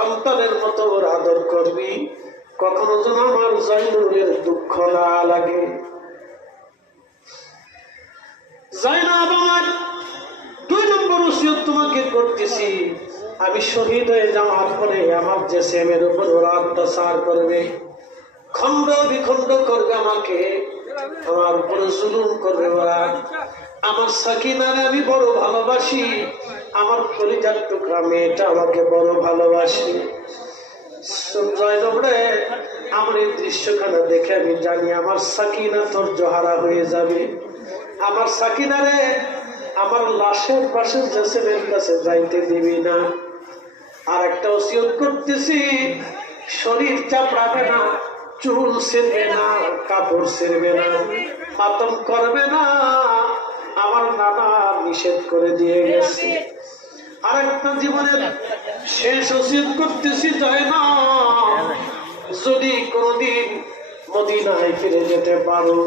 সন্তানের মতো ওর আদর করবি, কখনো যেন আমার জয়নুরের দুঃখ না লাগে। জয়নাব, আমার 2 নম্বর ওসিয়ত তোমাকে করতেছি, আমি শহীদ হয়ে যাওয়ার পরে আমার যে ছেলের উপর ওরা অত্যাচার করবে, খন্ড বিখণ্ড করবে, আমাকে আমার উপরে জুলুম করবে, ওরা আমার সাকিনারে আমি বড় ভালোবাসি, আমার কলিজার টুকরা মেয়েটা আমাকে বড় ভালোবাসি। জয়নব রে, আমার এই দৃশ্যখানা দেখে আমি জানি আমার সাকিনা তোর জহারা হয়ে যাবে। আমার সাকিনারে আমার লাশের পাশে যে ছেলের কাছে যাইতে দিবি না। আর একটা ওসিয়ত করতেছি, শরীর চাপড়াবে না, চুল ছেড়বে না, কাপড় ছেড়বে না, মাতম করবে না, আমার নানা নিষেধ করে দিয়ে গেছে। আর একটা জীবনের শেষ ওসিয়ত করতেছি, তাই না, যদি কোনদিন মদিনায় ফিরে যেতে পারো,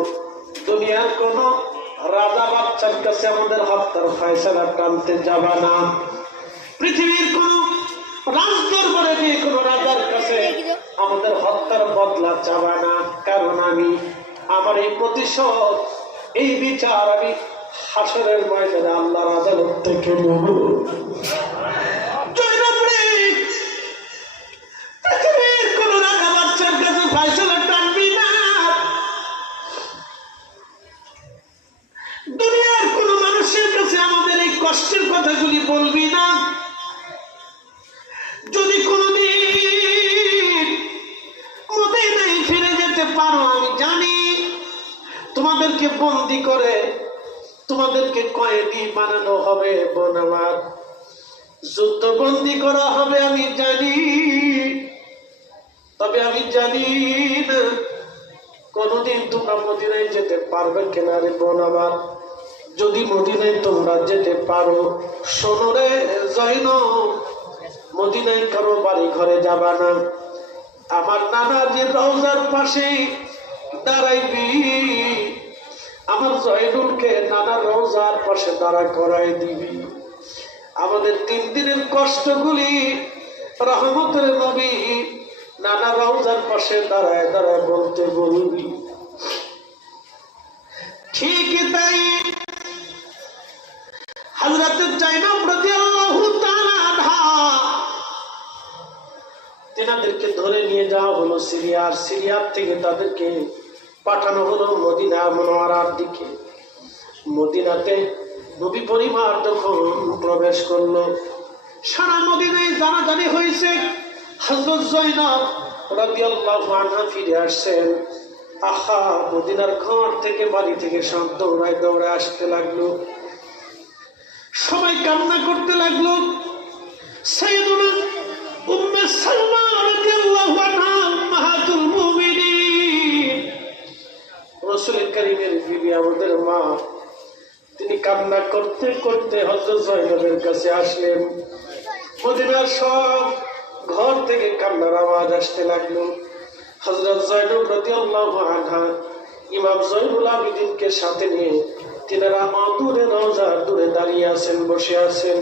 দুনিয়ার কোন রাজা বাচ্চার কাছে আমাদের হত্যার ফয়সালা টানতে যাবা না, পৃথিবীর কোন রাজদরবারে গিয়ে কোন রাজার কাছে আমাদের হত্যার বদলা চাবা না। কারণ আমি আমার এই প্রতিশোধ, এই বিচার আমি হাসরের ময়দানে আল্লাহর আদালত থেকে নেব। পৃথিবীর কোন রাজা বাচ্চার কাছে ফয়সালা টানবি না, দুনিয়ার কোন মানুষের কাছে আমাদের এই কষ্টের কথাগুলি বলবি না। যদি কোনদিন মদিনায় ফিরে যেতে পারো, আমি জানি তোমাদেরকে বন্দী করে তোমাদেরকে কয়েদি বানানো হবে, বোন আমার, যুদ্ধবন্দী করা হবে, আমি জানি। তবে আমি জানি না কোনদিন তোমরা মদিনায় যেতে পারবে কিনা রে বোন আমার। যদি মদিনায় তোমরা যেতে পারো, শোনো রে জয়নব, মদিনায় কারো বাড়ি ঘরে যাবা না, আমার নানাজির রওজার পাশে দাঁড়াইবি, আমার জয়নুলকে নানা রওজার পাশে দাঁড়া করাই দিবি। আমাদের 3 দিনের কষ্টগুলি রহমতের নবী নানা রওজার পাশে দাঁড়ায় দাঁড়ায় বলতে বলবি। ঠিকই তাই হযরত জায়নব রাদিয়াল্লাহু তাআলা আনহা, তেনাদেরকে ধরে নিয়ে যাওয়া হলো সিরিয়ার থেকে তাদেরকে পাঠানো হলো মদিনা মুনাওয়ারার দিকে। মদিনাতে নবী পরিবার যখন প্রবেশ করলো, সারা মদিনায় জানাজানি হয়েছে হযরত জয়নব রাদিয়াল্লাহু আনহা ফিরে আসছেন। আহা, মদিনার ঘর থেকে বাড়ি থেকে সব দৌড়ায় দৌড়ায় আসতে লাগলো, সবাই কান্না করতে লাগলো। সাইয়্যিদুনা উম্মে সালমা রাদিয়াল্লাহু আনহা উম্মাহাতুল মুমিনিন, রাসূল কারীমের বিবি, আমাদের মা, তিনি কান্না করতে করতে হযরত জয়নবের কাছে আসলেন। মদিনার সব ঘর থেকে কান্নার আওয়াজ আসতে লাগলো। হযরত জয়নব রাদিয়াল্লাহু আনহা ইমাম জয়নুল আবেদিনকে সাথে নিয়ে তিনারা দূরে রওজার দূরে দাঁড়িয়ে আছেন, বসে আছেন।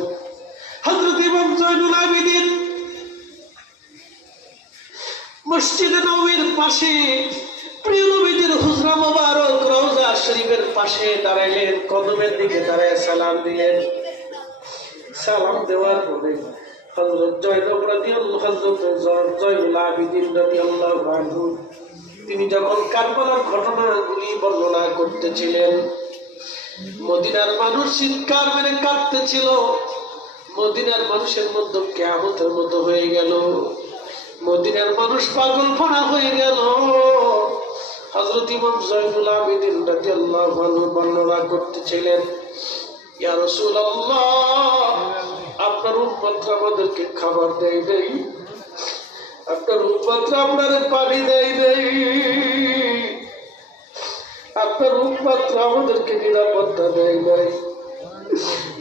হযরত ইমাম জয়নুল আবেদিন মসজিদে নববীর পাশে প্রিয় নবীর হুজরা মোবারক রওজা শরীফের পাশে দাঁড়াইলেন, কদমের দিকে দাঁড়ায় সালাম দিলেন। সালাম দেওয়ার পরে হযরত জয়নব জয়নুল আবেদিন রাদিয়াল্লাহু আনহু তিনি যখন কারবালার ঘটনাগুলি বর্ণনা করতেছিলেন, মদিনার মানুষ চিৎকার মেরে কাঁদতেছিল। মদিনার মানুষের মধ্যে কিয়ামতের মতো হয়ে গেল, মদিনার মানুষ পাগলপনা হয়ে গেল। হযরত ইমাম জয়নুল আবেদিন রাদিয়াল্লাহু আনহু বর্ণনা করতেছিলেন, ইয়া রাসূলুল্লাহ, আপনার উম্মতরা আমাদেরকে খাবার দেয় নাই, আপনার উম্মতরা আপনার পানি দেয় নাই, আপনার উম্মতরা আমাদেরকে নিরাপত্তা দেয় নাই।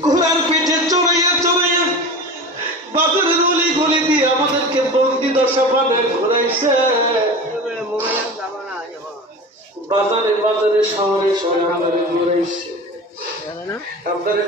ঘোড়ার পিঠে চড়াইয়া চড়াইয়া বাজারের অলি গলি দিয়ে আমাদেরকে বন্দি দশা বানায় ঘুরাইছে, বাজারে বাজারে শহরে শহরে ঘুরাইছে। আপনারা